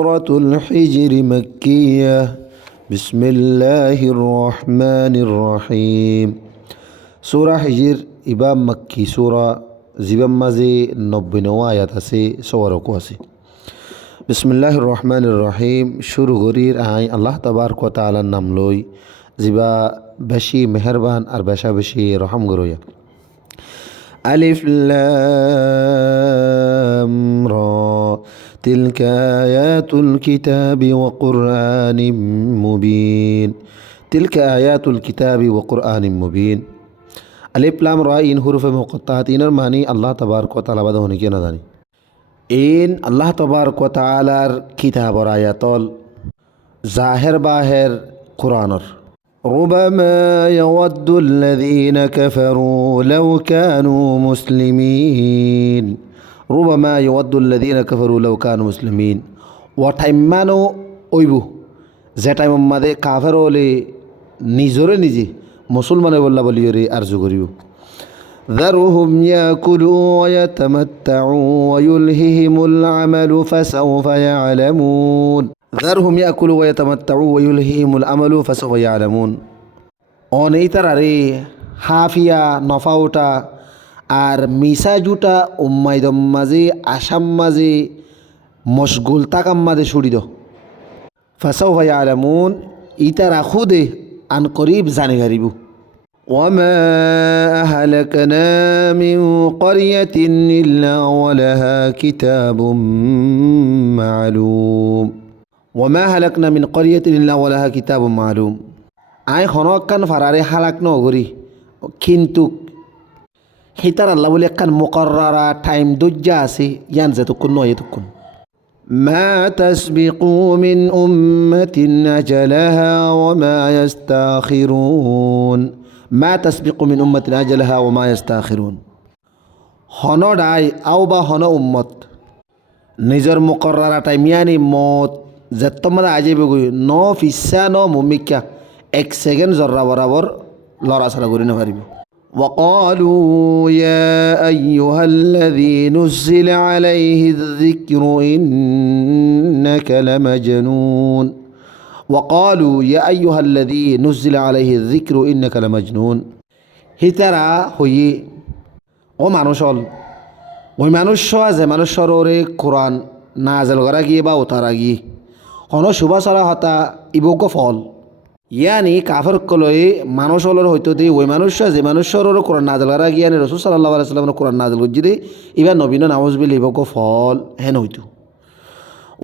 سورة الحجر مكية بسم الله الرحمن الرحيم سورة حجر إبام مكي سورة زبام مزي نبنوا آيات سي سورة كواسي بسم الله الرحمن الرحيم شروع غرير آي الله تبارك وتعالى نملوي زبا بشي مهربان أربشا بشي رحم غرويا ألف لام را تلك آيات الكتاب وقرآن مبين تلك آيات الكتاب وقرآن مبين ألف لام را إن حروف مقطعات إن المعني الله تبارك وتعالى بعد هوني كنا داني إن الله تبارك وتعالى كتاب آيات ظاهر باهر قرآن ربما يود الذين كفروا لو كانوا مسلمين ربما يود الذين كفروا لو كانوا مسلمين وتايمانو ওইবু যে টাইম মাদে কাফের হলে নিজরে নিজে মুসলমানে বললা বলিরে আরজু করিব ذرهم يأكلوا ويتمتعوا ويلههم العمل فسوف يعلمون ذرهم يأكلوا ويتمتعوا ويلههم العمل فسوف يعلمون অনেইতারে হাফিয়া নফাউটা আর মিসাজুটা উম্মাইদম মাঝে আসাম মাঝে মশগুল তাকাম মাঝে ছুড়ি দ ফাসাউফা ইয়ালামুন ইতারা খুদে আন করিব জানে হারিব وما أهلكنا من قرية إلا ولها كتاب معلوم وما أهلكنا من قرية إلا ولها كتاب معلوم আই হনক কান ফারারে হালাক নগরি কিন্তু হিতার আল্লাহ বলে একখান মুকররা টাইম দজ্জা আছে ইয়ান যেতক্ষণ নয় এতক্ষণ ما تسبقوا من أمة أجلها وما يستأخرون ما تسبقوا من أمة أجلها وما يستأخرون হন ডাই আও বা হন উম্মত নিজের মুকররা টাইম ইয়ানি মত যেতমাদা আজেবে গই ন ফিসা ন মুমিকা এক সেকেন্ড জর্রা বরাবর লড়াছাড়া করি না পারিব وقالوا يا أيها الذي نزل عليه الذكر إنك لمجنون وقالوا يا أيها الذي نزل عليه الذكر إنك لمجنون হিতারা হই ও মানুষ হল ওই মানুষ যে মানুষের ওরে কোরআন নাজেল করা গিয়ে বা ওতারা গিয়ে কোনো শুভাচরা হতা ইবজ্ঞ ফল ইয়ানি কাফের কলই মানুষ হলর হইতো দি ওই মানুষ যে মানুষের কোরআন নাজেল করা গিয়ানি রসুল সাল্লাল্লাহু আলাইহি ওয়াসাল্লাম কোরআন নাজেল করছি দে এবার নবীন নাউজুবিল্লাহ ইবজ্ঞ ফল হেন হইতো